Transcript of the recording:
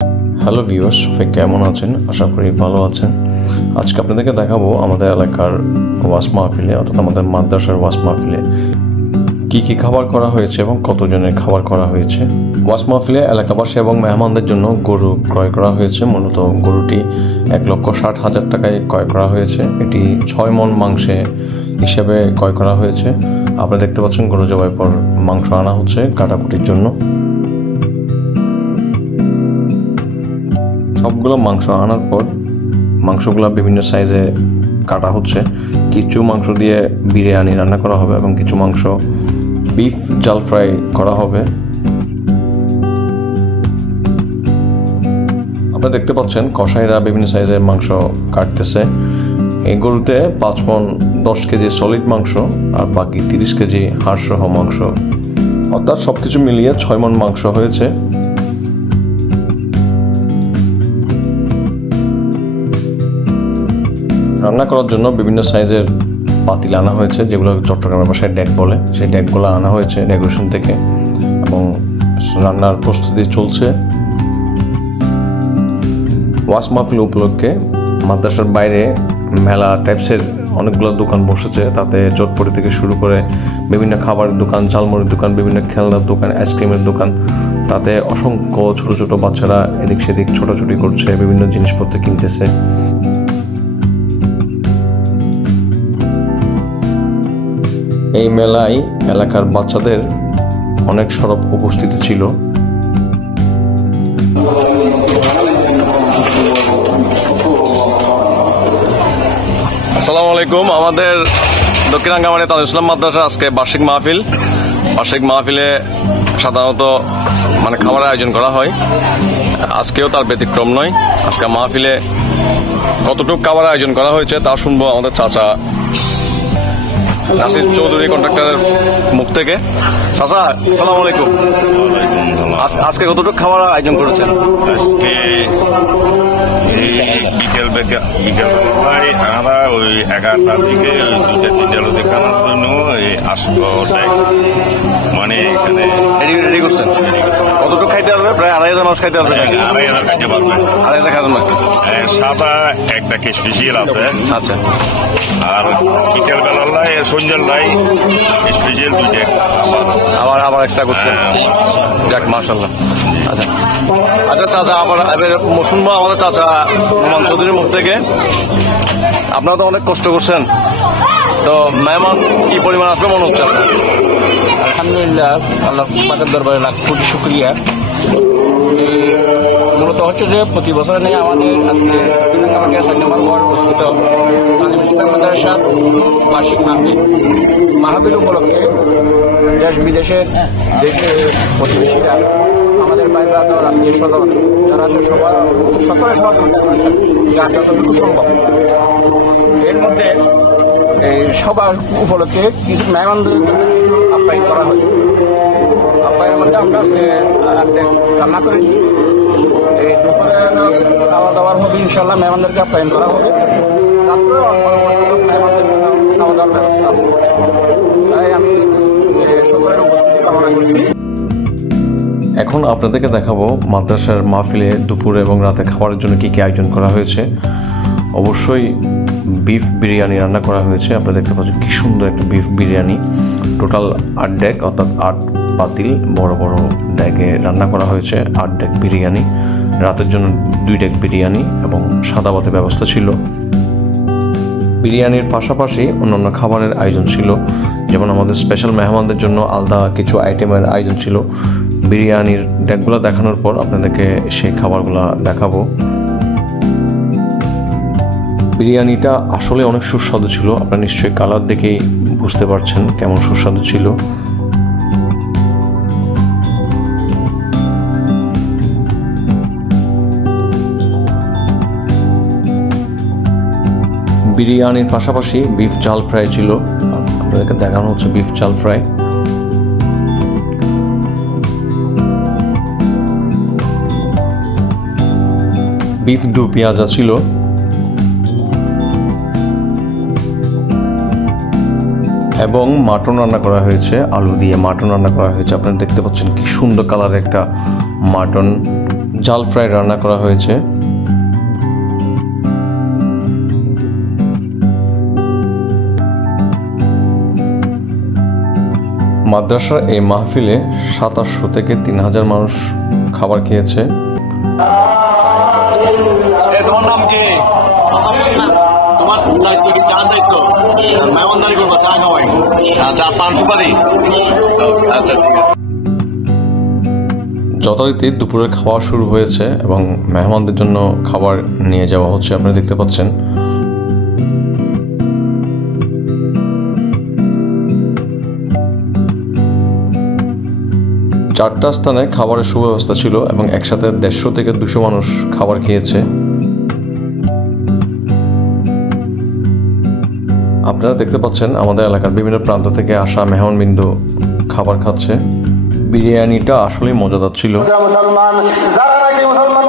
Hello viewers, সবাই কেমন আছেন? আশা করি ভালো আছেন। আজকে আপনাদেরকে দেখাবো আমাদের এলাকার ওয়াজ মাহফিলে অর্থাৎ আমাদের মাদ্রাসার ওয়াজ মাহফিলে কী কী খাবার করা হয়েছে এবং কতজনের খাবার করা হয়েছে। ওয়াজ মাহফিলে এলাকাবাসী এবং মেহমানদের জন্য গরু ক্রয় করা হয়েছে। মূলত গরুটি 1,60,000 টাকায় ক্রয় করা হয়েছে। এটি 6 মণ মাংসে হিসেবে ক্রয় করা হয়েছে। আপনারা দেখতে পাচ্ছেন গরু জবাই পর মাংস আনা হচ্ছে কাটাকুটির জন্য। সবগুলো মাংস আনার পর মাংসগুলো বিভিন্ন সাইজে কাটা হচ্ছে। কিছু মাংস দিয়ে বিরিয়ানি রান্না করা হবে এবং কিছু মাংস বিফ জাল ফ্রাই করা হবে। আপনারা দেখতে পাচ্ছেন কসাইরা বিভিন্ন সাইজের মাংস কাটতেছে। এই গরুতে 5 মণ 10 কেজি সলিড মাংস আর বাকি 30 কেজি হাড়সহ মাংস, অর্থাৎ সবকিছু মিলিয়ে 6 মণ মাংস হয়েছে। রান্না করার জন্য বিভিন্ন সাইজের পাতিল আনা হয়েছে, যেগুলো চট্টগ্রামের ভাষায় ডেক বলে। সেই ডেকগুলো আনা হয়েছে ডেকোরেশন থেকে এবং রান্নার প্রস্তুতি চলছে। ওয়াজ মাহফিল উপলক্ষে মাদ্রাসার বাইরে মেলা টাইপসের অনেকগুলো দোকান বসেছে। তাতে চটপটি থেকে শুরু করে বিভিন্ন খাবারের দোকান, ঝালমুড়ির দোকান, বিভিন্ন খেলনার দোকান, আইসক্রিমের দোকান। তাতে অসংখ্য ছোট ছোট বাচ্চারা এদিক সেদিক ছোটাছুটি করছে, বিভিন্ন জিনিসপত্র কিনতেছে। এই মেলায় এলাকার বাচ্চাদের অনেক সরব উপস্থিতি ছিল। আসসালামু আলাইকুম। আমাদের দক্ষিণ রাঙ্গামাটি তাজুল ইসলাম মাদ্রাসা আজকে বার্ষিক মাহফিলে সাধারণত খাবারের আয়োজন করা হয়। আজকেও তার ব্যতিক্রম নয়। আজকে মাহফিলে কতটুকু খাবারের আয়োজন করা হয়েছে তা শুনবো আমাদের চাচা নাসির চৌধুরী কন্ট্রাক্টরের মুখ থেকে। চাচা, আসসালামু আলাইকুম। আজকে কতটুকু খাবার আয়োজন করেছেন? আজকে বিকেলবেলায় আমরা ওই 11টার দিকে ওই 2-3টা লোক দেখানোর জন্য আসবো এখানে রেডি করছেন। কতটুকু খাইতে পারবে? প্রায় 2,500 মানুষ খাইতে পারবে। 2,500 খাইতে পারবে। 2,500 খাইতে পারবে। সাদা একটা স্পেশাল আছে। আচ্ছা। আর বিকেলবেলায় সন্ধ্যাবেলায় স্পেশাল 2টা আবার এক্সট্রা করছেন। যাক, মাশাআল্লাহ। আচ্ছা চাচা, আবার শুনবো আমাদের চাচা নোমান চৌধুরীর মুখ থেকে। আপনারা তো অনেক কষ্ট করছেন, তো মেহমান কি পরিমাণ আসবে মনে হচ্ছে? আলহামদুলিল্লাহ, আল্লাহ পাকের দরবারে লাখ কোটি শুকরিয়া। মূলত হচ্ছে যে প্রতি বছর নিয়ে আমাদের আজকে 6 নম্বর ওয়ার্ড অবস্থিত তাজুল ইসলাম মাদ্রাসার বার্ষিক মাহফিল উপলক্ষে দেশ বিদেশের প্রতিবেশীরা, আমাদের বাইরে আত্মীয় স্বজন যারা আছে সকলের সহযোগিতা করেছেন যার যতটুকু সম্ভব। এর মধ্যে সবার উপলক্ষে কিছু মেহমানদের কিছু আপ্যায়ন করা হয়। আপ্যায়নের মধ্যে আমরা রান্না করেছি। এই দুপুরে খাওয়া দাওয়ার হবে, ইনশাল্লাহ মেহমানদেরকে আপ্যায়ন করা হবে। তারপরে মেহমানদের খাওয়া দাওয়ার ব্যবস্থা আছে। তাই আমি সকলের উপস্থিতি কামনা করছি। এখন আপনাদেরকে দেখাবো মাদ্রাসার মাহফিলে দুপুর এবং রাতে খাবারের জন্য কী কী আয়োজন করা হয়েছে। অবশ্যই বিফ বিরিয়ানি রান্না করা হয়েছে। আপনারা দেখতে পাচ্ছেন কি সুন্দর একটা বিফ বিরিয়ানি। টোটাল 8 ডেক অর্থাৎ 8 পাতিল বড় বড় ডেকে রান্না করা হয়েছে 8 ডেক বিরিয়ানি। রাতের জন্য 2 ডেক বিরিয়ানি এবং সাদা ভাতের ব্যবস্থা ছিল। বিরিয়ানির পাশাপাশি অন্যান্য খাবারের আয়োজন ছিল, যেমন আমাদের স্পেশাল মেহমানদের জন্য আলাদা কিছু আইটেমের আয়োজন ছিল। বিরিয়ানির ডেকগুলো দেখানোর পর আপনাদেরকে সেই খাবারগুলো দেখাবো। বিরিয়ানিটা আসলে অনেক সুস্বাদু ছিল। আপনারা নিশ্চয়ই কালার দেখেই বুঝতে পারছেন কেমন সুস্বাদু ছিল। বিরিয়ানির পাশাপাশি বিফ জাল ফ্রাই ছিল। আপনাদেরকে দেখানো হচ্ছে বিফ জাল ফ্রাই। বিফ দু পেঁয়াজা ছিল। এবং মাটন রান্না করা হয়েছে, আলু দিয়ে মাটন রান্না করা হয়েছে। আপনারা দেখতে পাচ্ছেন কি সুন্দর কালারের একটা মাটন জাল ফ্রাই রান্না করা হয়েছে। মাদ্রাসার এই মাহফিলে ৭০০ থেকে ৩০০০ মানুষ খাবার খেয়েছে। তোমার নাম কি? তোমার দায়িত্ব কি? চার দায়িত্ব মেহমানদারি করবো, চা খাওয়াই। আচ্ছা, পান সুপারি। আচ্ছা, ঠিক আছে। যথারীতি দুপুরের খাওয়া শুরু হয়েছে এবং মেহমানদের জন্য খাবার নিয়ে যাওয়া হচ্ছে। আপনারা দেখতে পাচ্ছেন চারটা স্থানে খাবারের সুব্যবস্থা ছিল এবং একসাথে ১৫০ থেকে ২০০ মানুষ খাবার খেয়েছে। আপনারা দেখতে পাচ্ছেন আমাদের এলাকার বিভিন্ন প্রান্ত থেকে আসা মেহমানবৃন্দ খাবার খাচ্ছে। বিরিয়ানিটা আসলেই মজাদার ছিল। মুসলমান যারা নাকি মুসলমান